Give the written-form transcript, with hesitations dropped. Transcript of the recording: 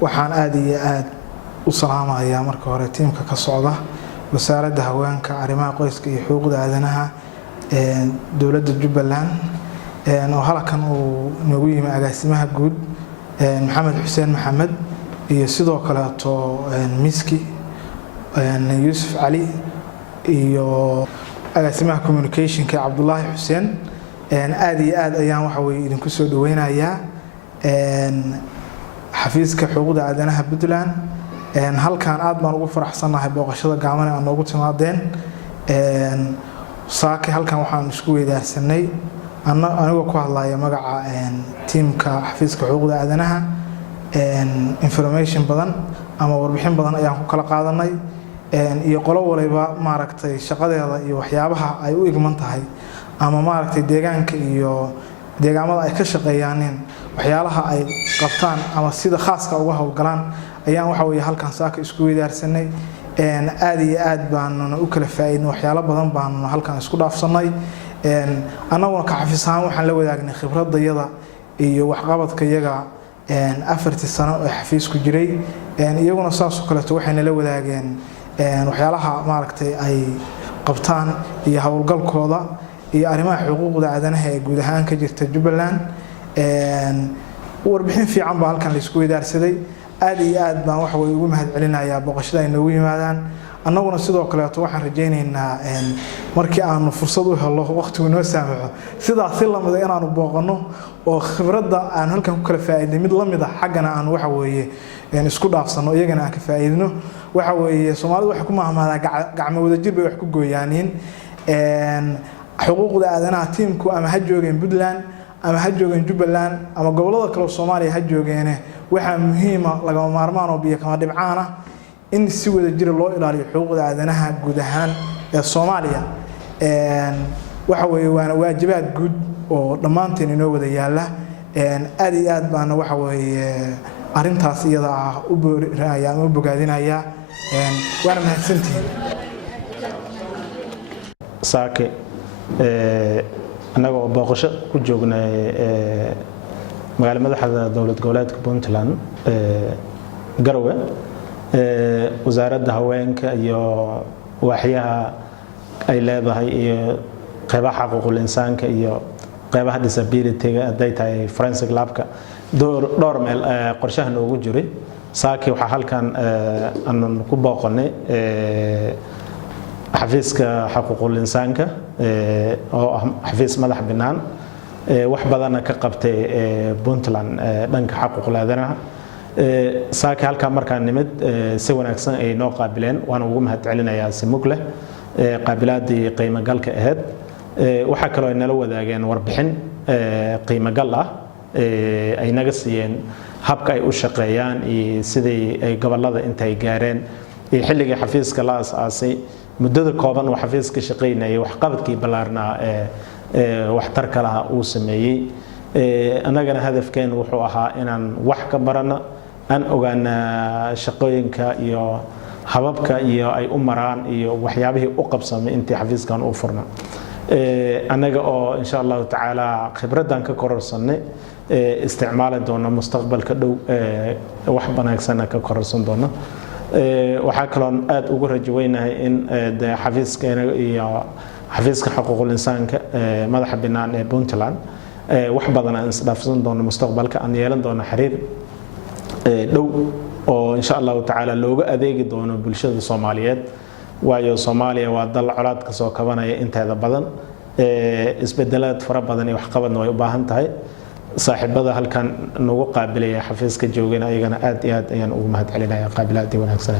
waxaan aad iyo aad u salaamayaa marka hore tiimka ka socda wasaaradda haweenka arrimaha qoyska iyo xuquuqda aadanaha dowladda Jubbaland oo halkan uu noogu yimi agaasimaha guud Maxamed Xuseen Maxamed iyo sidoo kale miski Yusuf Ali iyo agaasimaha communication ka Cabdullaahi Xuseen aad iyo aad ayaan waxa weey idinku soo dhaweynayaa xafiiska xuquuqda aadanaha Puntland halkan aad baan ugu faraxsanahay booqashada gaaban ee noogu timaadeen saaki halkan waxaan isku weydaarsanay anigoo ku hadlaya magaca tiimka xafiiska xuquuqda aadanaha information badan ama warbixin badan ayaan ku kala qaadanay iyo qolo waliba maaragtay shaqadeeda iyo waxyaabaha ay u igman tahay ama maaragtay deegaanka iyo deegaamada ay ka shaqeeyaan waxyaalaha ay qabtaan ama sida khaaska uga hawlgalaan ayaan waxa weey halkan saaka isku weydaarsanay aad iyo aad baan u kala faa'iidnay waxyaalo badan baan halkan isku dhaafsanay anaguna ka xafiisahan waxaan la wadaagnay khibradayada iyo waxqabadka iyaga 4 sano oo xafiisku jiray iyaguna saas oo kale waxayna la wadaageen waxyaalaha maaragtay ay qabtaan iyo hawlgalkooda iyo arrimaha xuquuqda aadanaha ee guud ahaan ka jirta Jubbaland warbixin fiican baa halkan la isku weydaarsaday aad iyo aad baan wax way ugu mahad celinayaa booqashada ay noogu yimaadaan annaguna sidoo kale waxaan rajaynaynaa markii aanu fursad u helo waqtigu noo saamaxo sidaas si lamid ah inaanu booqano oo khibradda aan halkan ku kala faa'iiday mid lamid ah xaqana aan waxa weeye isku dhaafsano iyagana aan ka faa'iidino waxa weeye Soomaalidu waxa ku maahmaadaa gacmo wada jir bay wax ku gooyaaniin xuquuqda aadanaha tiimku ama ha joogeen Puntland ama ha joogeen Jubbaland ama gobolada kale oo Soomaaliya ha joogeen waxa muhiim ah laga maarmaan oo biyo kama dhibcaan ah in si wada jir loo ilaaliyo xuquuqda aadanaha guud ahaan ee Soomaaliya waxa weeye waana waajibaad guud oo dhamaanteen inoo wada yaala aad iyo aad baan waxa weeye arintaas iyada ah u booraya ama u bogaadinaya waana mahadsantihiin saake anagoo booqasho ku joognay magaala madaxda dowlad goboleedka Puntland Garowe wasaaradda haweenka iyo waaxyaha ay leedahay iyo qaybaha xuquuqul insaanka iyo qaybaha disability-ga haday tahay forensic lab-ka door meel qorshaha noogu jiray saaki waxa halkan aan ku booqanay xafiiska xuquuqul insaanka oo xafiis madax binaan wax badan ka qabtay Puntland dhanka xuquuqul aadanaha saaki halka markaan nimid si wanaagsan ay noo qaabileen waan ugu mahad celinayaa si mug leh qaabilaadii qiimo galka ahayd waxa kale oo ay nala wadaageen warbixin qiimo gal ah ay naga siiyeen habka ay u shaqeeyaan iyo sidii ay gobolada intay gaareen iyo xilliga xafiiska la asaasay muddada kooban oo xafiiska shaqeynayay wax qabadkii balaarnaa wax tar kala uu sameeyay anagana hadafkeen wuxuu ahaa inaan wax ka barano aan ogaana shaqooyinka iyo hababka iyo ay u maraan iyo waxyaabihii u qabsamay intii xafiiskan uu furna anaga oo insha Allah taala khibradan ka kororsanay isticmaali doona mustaqbalka dhow wax wanaagsan ka kororsan doona waxa kale oo aad ugu rajaynahay in xafiiskeena iyo xafiiska xuquuqul insaanka madaxa binaan ee Puntland wax badan aan isdhaafsan doono mustaqbalka aan yeelan doono xiriir dhow oo insha Allah taala looga adeegi doono bulshada Soomaaliyeed waayo Soomaaliya waa dal colaad ka soo kabanaya inteeda badan isbedelaad fara badan iyo wax qabadna way u baahan tahay saaxiibada halkan nagu qaabilaya xafiiska joogana ayagana aad iyo aad ayaan ugu mahad celinayaa qaabilaadii wanaagsan